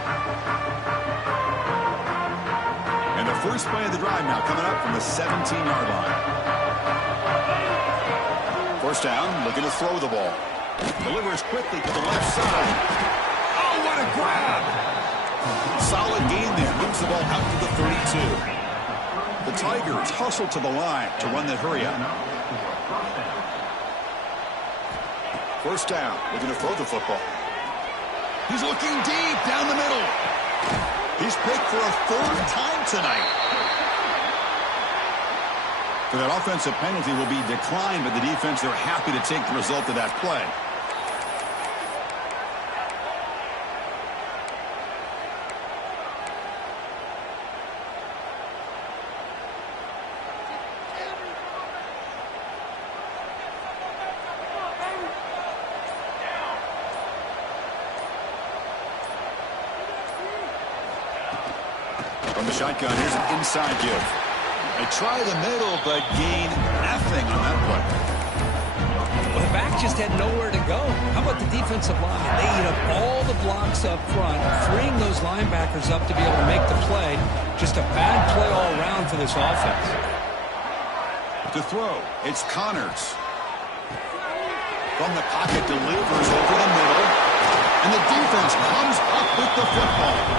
first play of the drive now coming up from the 17-yard line. First down, looking to throw the ball. Delivers quickly to the left side. Oh, what a grab! Solid gain there. Moves the ball out to the 32. The Tigers hustle to the line to run the hurry-up. First down, looking to throw the football. He's looking deep down the middle. He's picked for a third time tonight. So that offensive penalty will be declined by the defense. They're happy to take the result of that play. From the shotgun, here's an inside give. They try the middle, but gain nothing on that play. Well, the back just had nowhere to go. How about the defensive line? They eat up all the blocks up front, freeing those linebackers up to be able to make the play. Just a bad play all around for this offense. To throw, it's Connors. From the pocket, delivers over the middle. And the defense comes up with the football.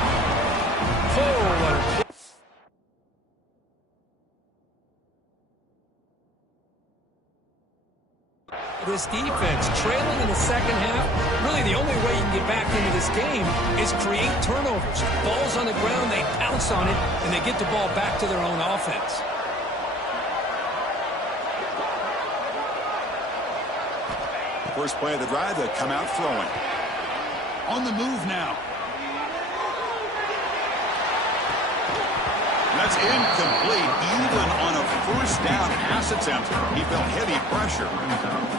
This defense trailing in the second half. Really the only way you can get back into this game is create turnovers. Ball's on the ground, they pounce on it, and they get the ball back to their own offense. First play of the drive, they come out throwing. On the move now. That's incomplete. Even on a first down pass attempt, he felt heavy pressure.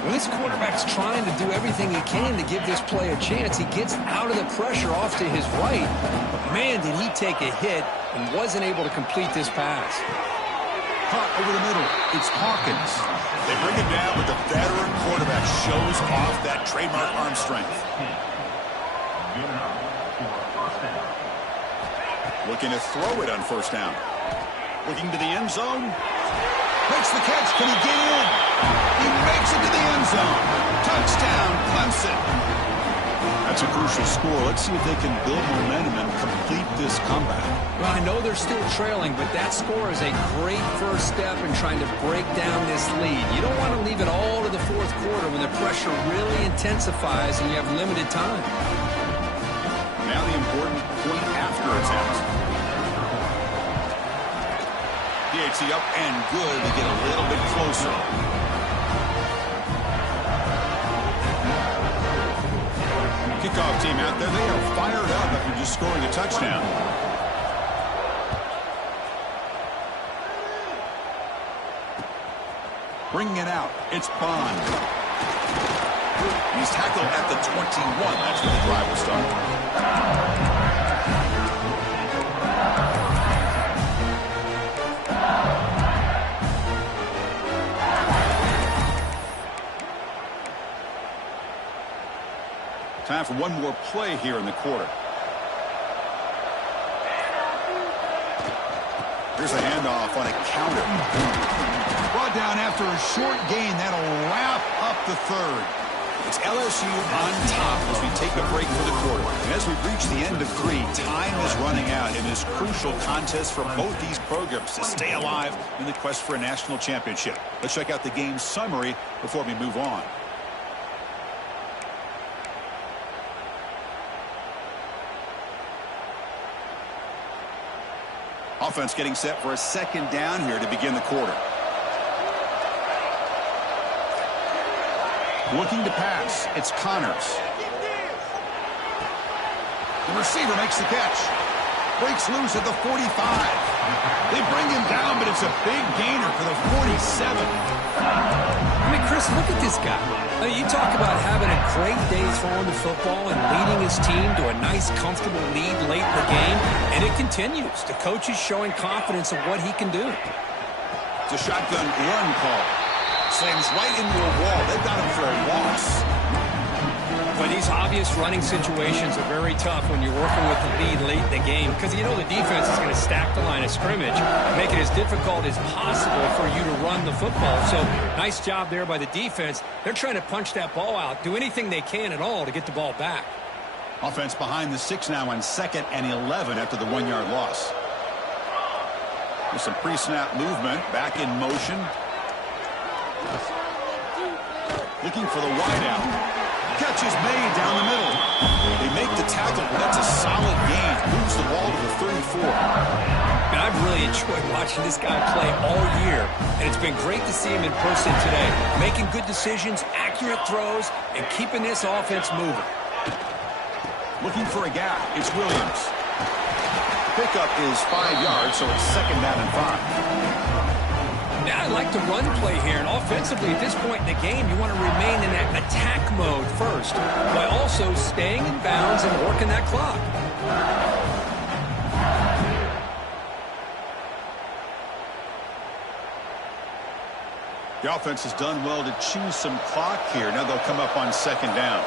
Well, this quarterback's trying to do everything he can to give this play a chance. He gets out of the pressure off to his right. But man, did he take a hit and wasn't able to complete this pass. Caught over the middle. It's Hawkins. They bring it down, but the veteran quarterback shows off that trademark arm strength. Looking to throw it on first down. Looking to the end zone. Makes the catch. Can he get in? He makes it to the end zone. Touchdown, Clemson. That's a crucial score. Let's see if they can build momentum and complete this comeback. Well, I know they're still trailing, but that score is a great first step in trying to break down this lead. You don't want to leave it all to the fourth quarter when the pressure really intensifies and you have limited time. Now the important point after attempt. DHC up and good to get a little bit closer. Kickoff team out there, they are fired up after just scoring a touchdown. Bringing it out, it's Bond. He's tackled at the 21. That's where the drive will start. Time for one more play here in the quarter. Here's a handoff on a counter. Brought down after a short gain. That'll wrap up the third. It's LSU on top as we take a break for the quarter. And as we reach the end of three, time is running out in this crucial contest for both these programs to stay alive in the quest for a national championship. Let's check out the game summary before we move on. Offense getting set for a second down here to begin the quarter. Looking to pass. It's Connors. The receiver makes the catch. Breaks loose at the 45. They bring him down, but it's a big gainer for the 47. I mean, Chris, look at this guy. You talk about having a great day throwing the football and leading his team to a nice, comfortable lead late in the game, and it continues. The coach is showing confidence of what he can do. It's a shotgun run call. Slams right into a wall. They've got him for a loss. Well, these obvious running situations are very tough when you're working with the lead late in the game because you know the defense is going to stack the line of scrimmage, make it as difficult as possible for you to run the football. So nice job there by the defense. They're trying to punch that ball out, do anything they can at all to get the ball back. Offense behind the 6 now on 2nd and 11 after the 1-yard loss. With some pre-snap movement, back in motion. Looking for the wideout. Catch is made down the middle. They make the tackle, but that's a solid gain. Moves the ball to the 34. And I've really enjoyed watching this guy play all year, and it's been great to see him in person today. Making good decisions, accurate throws, and keeping this offense moving. Looking for a gap. It's Williams. Pickup is 5 yards, so it's 2nd down and 5. Now I like the run play here, and offensively at this point in the game, you want to remain in that attack mode first, while also staying in bounds and working that clock. The offense has done well to choose some clock here. Now they'll come up on 2nd down.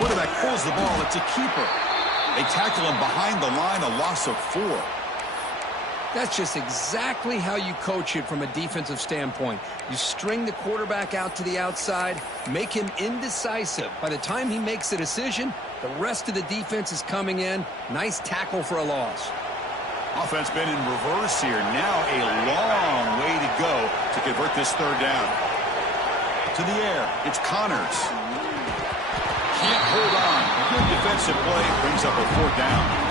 Quarterback pulls the ball. It's a keeper. They tackle him behind the line, a loss of 4. That's just exactly how you coach it from a defensive standpoint. You string the quarterback out to the outside, make him indecisive. By the time he makes a decision, the rest of the defense is coming in. Nice tackle for a loss. Offense been in reverse here. Now a long way to go to convert this 3rd down. To the air. It's Connors. Can't hold on. Good defensive play. Brings up a 4th down.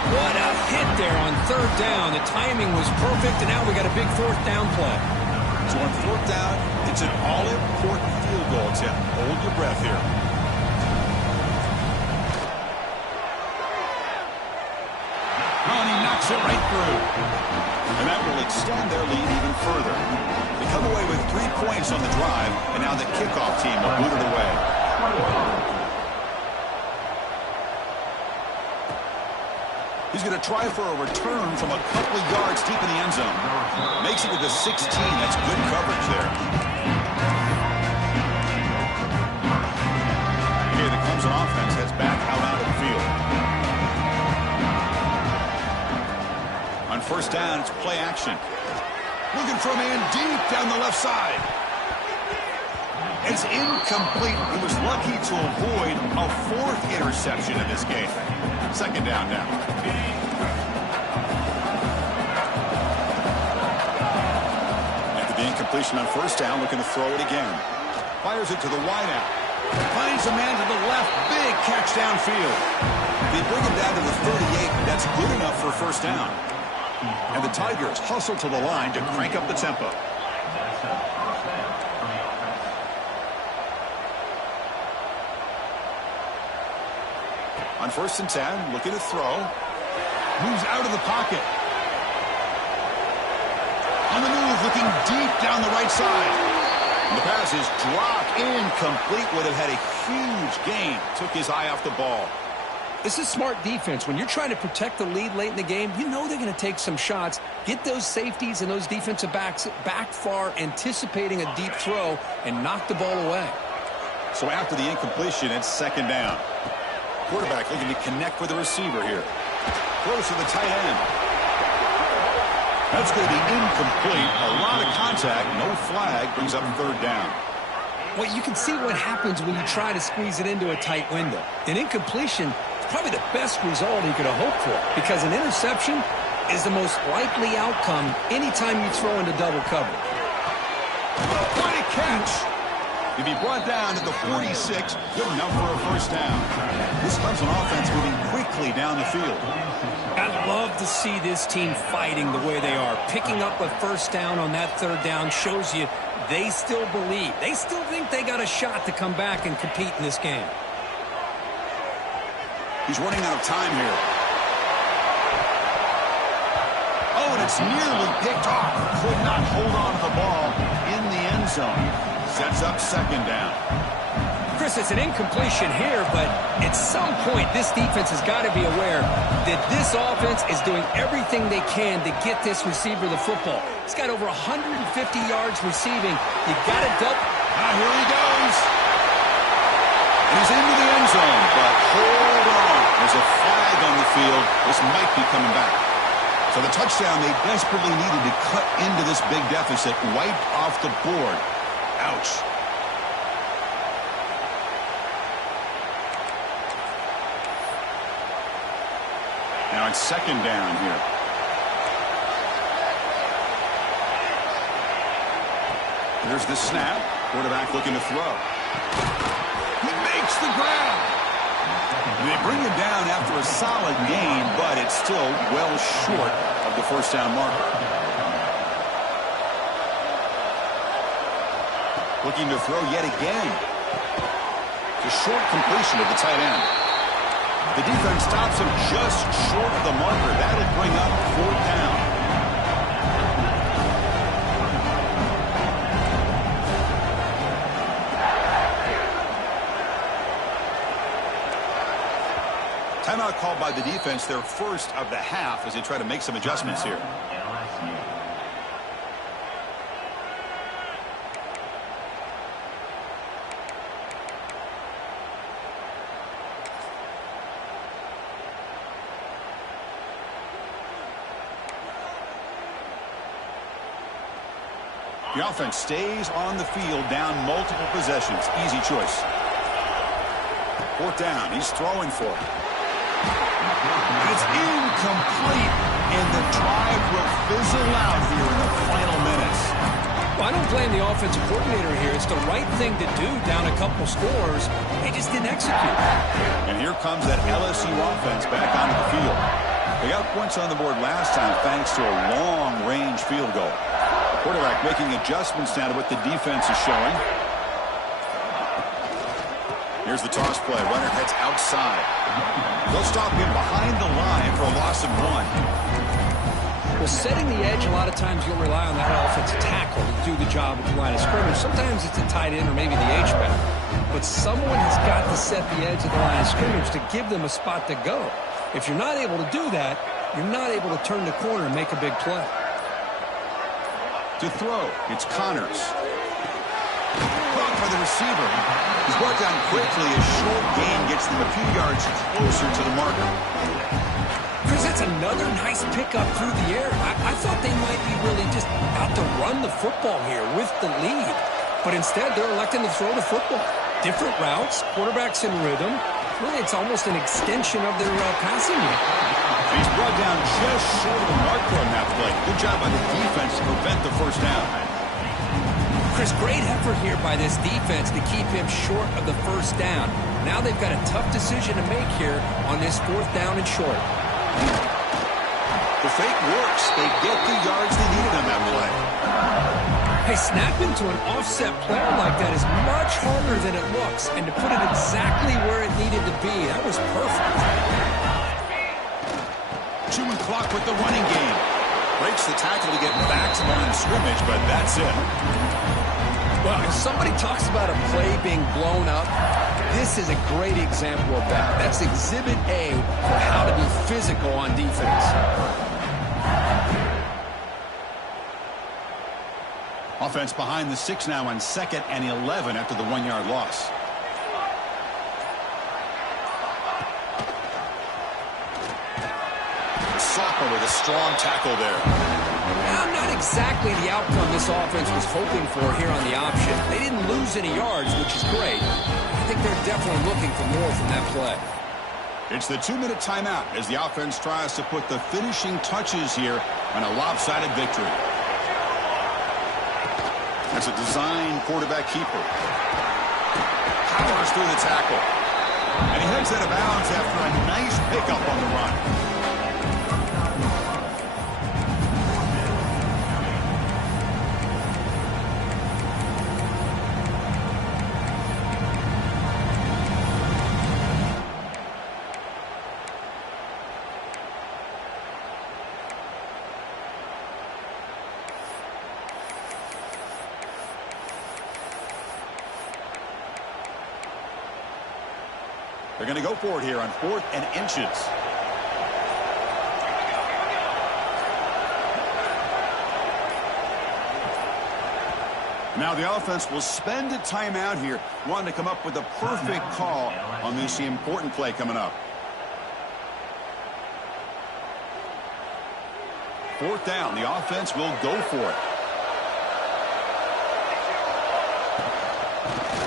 What a hit there on 3rd down. The timing was perfect, and now we got a big 4th down play. So on 4th down, it's an all-important field goal attempt. Hold your breath here. Oh, and he knocks it right through. And that will extend their lead even further. They come away with 3 points on the drive, and now the kickoff team will boot it away. He's going to try for a return from a couple of yards deep in the end zone. Makes it to the 16. That's good coverage there. Here, the Clemson offense heads back out onto the field. On 1st down, it's play action. Looking for a man deep down the left side. It's incomplete. He was lucky to avoid a 4th interception in this game. 2nd down now. After the incompletion on 1st down, looking to throw it again. Fires it to the wideout. Finds a man to the left. Big catch downfield. They bring him down to the 38. That's good enough for 1st down. And the Tigers hustle to the line to crank up the tempo. On 1st and 10, looking to throw. Moves out of the pocket. On the move, looking deep down the right side. And the pass is dropped incomplete. Would have had a huge gain. Took his eye off the ball. This is smart defense. When you're trying to protect the lead late in the game, you know they're going to take some shots, get those safeties and those defensive backs back far, anticipating a deep throw, and knock the ball away. So after the incompletion, it's 2nd down. Quarterback looking to connect with the receiver here. Throws to the tight end. That's going to be incomplete. A lot of contact. No flag. Brings up 3rd down. Well, you can see what happens when you try to squeeze it into a tight window. An incompletion is probably the best result he could have hoped for, because an interception is the most likely outcome anytime you throw into double coverage. What a catch! To be brought down to the 46, good enough for a 1st down. This Clemson offense moving quickly down the field. I love to see this team fighting the way they are. Picking up a 1st down on that 3rd down shows you they still believe. They still think they got a shot to come back and compete in this game. He's running out of time here. Oh, and it's nearly picked off. Could not hold on to the ball in the end zone. Sets up 2nd down. Chris, it's an incompletion here, but at some point, this defense has got to be aware that this offense is doing everything they can to get this receiver the football. He's got over 150 yards receiving. You got to double. Here he goes. And he's into the end zone, but hold on. There's a flag on the field. This might be coming back. So the touchdown they desperately needed to cut into this big deficit, wiped off the board. Ouch. Now it's second down here. There's the snap. Quarterback looking to throw. He makes the grab. They bring him down after a solid gain, but it's still well short of the first down marker. Looking to throw yet again. It's a short completion to the tight end. The defense stops him just short of the marker. That'll bring up fourth down. Timeout called by the defense, their first of the half, as they try to make some adjustments here. The offense stays on the field, down multiple possessions. Easy choice. Fourth down. He's throwing for it. It's incomplete, and the drive will fizzle out here in the final minutes. Well, I don't blame the offensive coordinator here. It's the right thing to do down a couple scores. They just didn't execute. And here comes that LSU offense back onto the field. They got points on the board last time thanks to a long-range field goal. Quarterback making adjustments now to what the defense is showing. Here's the toss play. Runner heads outside. They'll stop him behind the line for a loss of 1. Well, setting the edge, a lot of times you'll rely on that offensive tackle to do the job at the line of scrimmage. Sometimes it's a tight end or maybe the H-back. But someone has got to set the edge of the line of scrimmage to give them a spot to go. If you're not able to do that, you're not able to turn the corner and make a big play. To throw, it's Connors. Caught by the receiver. He's brought down quickly. A short gain gets them a few yards closer to the marker. Chris, that's another nice pickup through the air. I thought they might be really just out to run the football here with the lead. But instead, they're electing to throw the football. Different routes, quarterbacks in rhythm. Really, it's almost an extension of their passing game. He's brought down just short of the marker on that play. Good job by the defense to prevent the first down. Chris, great effort here by this defense to keep him short of the first down. Now they've got a tough decision to make here on this fourth down and short. The fake works. They get the yards they needed on that play. Hey, snapping to an offset player like that is much harder than it looks. And to put it exactly where it needed to be, that was perfect. Chewing clock with the running game. Breaks the tackle to get back to the line of scrimmage, but that's it. Well, if somebody talks about a play being blown up, this is a great example of that. That's Exhibit A for how to be physical on defense. Offense behind the 6 now on 2nd and 11 after the 1-yard loss. Soccer with a strong tackle there. Well, not exactly the outcome this offense was hoping for here on the option. They didn't lose any yards, which is great. I think they're definitely looking for more from that play. It's the 2-minute timeout as the offense tries to put the finishing touches here on a lopsided victory. That's a design quarterback keeper. Powers through the tackle. And he heads out of bounds after a nice pickup on the run. They're going to go for it here on 4th and inches. Now the offense will spend a timeout here, wanting to come up with a perfect call on this important play coming up. 4th down, the offense will go for it.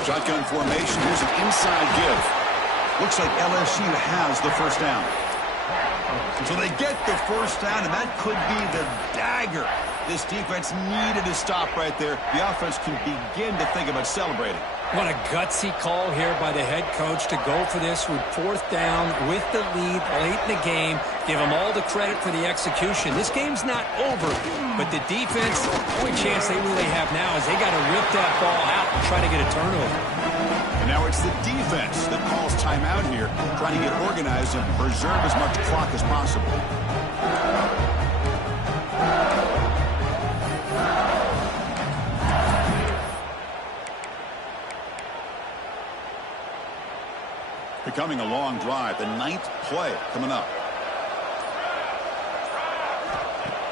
Shotgun formation, here's an inside give. Looks like LSU has the first down. So they get the first down, and that could be the dagger this defense needed to stop right there. The offense can begin to think about celebrating. What a gutsy call here by the head coach to go for this with 4th down with the lead late in the game. Give them all the credit for the execution. This game's not over, but the defense, the only chance they really have now is they got to rip that ball out and try to get a turnover. And now it's the defense that calls timeout here, trying to get organized and preserve as much clock as possible. Becoming a long drive, the 9th play coming up.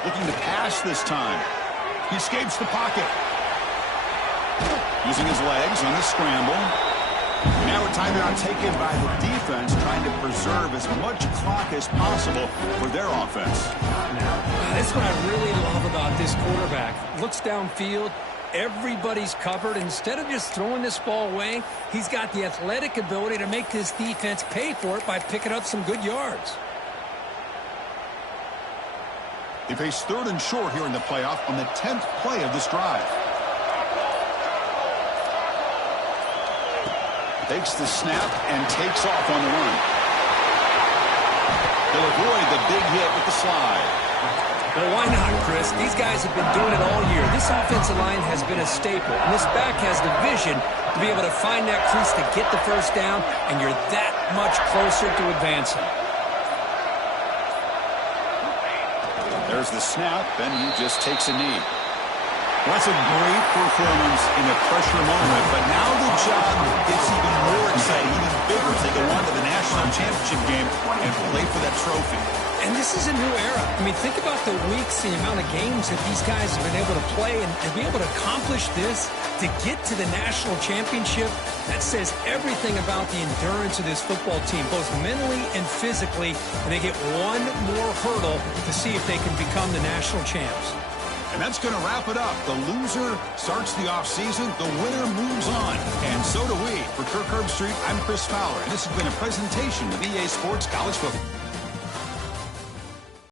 Looking to pass this time. He escapes the pocket. Using his legs on the scramble. Now a timeout taken by the defense, trying to preserve as much clock as possible for their offense. That's what I really love about this quarterback. Looks downfield. Everybody's covered. Instead of just throwing this ball away, he's got the athletic ability to make this defense pay for it by picking up some good yards. They face 3rd and short here in the playoff on the 10th play of this drive. Takes the snap and takes off on the run. They'll avoid the big hit with the slide. Well, why not, Chris? These guys have been doing it all year. This offensive line has been a staple, and this back has the vision to be able to find that crease to get the first down, and you're that much closer to advancing. There's the snap, and he just takes a knee. Well, that's a great performance in a pressure moment, but now the job gets even more exciting, even bigger as they go on to the national championship game and play for that trophy. And this is a new era. I mean, think about the weeks, the amount of games that these guys have been able to play, and to be able to accomplish this, to get to the national championship, that says everything about the endurance of this football team, both mentally and physically, and they get one more hurdle to see if they can become the national champs. And that's going to wrap it up. The loser starts the offseason. The winner moves on. And so do we. For Kirk Herbstreit, I'm Chris Fowler. And this has been a presentation of EA Sports College Football.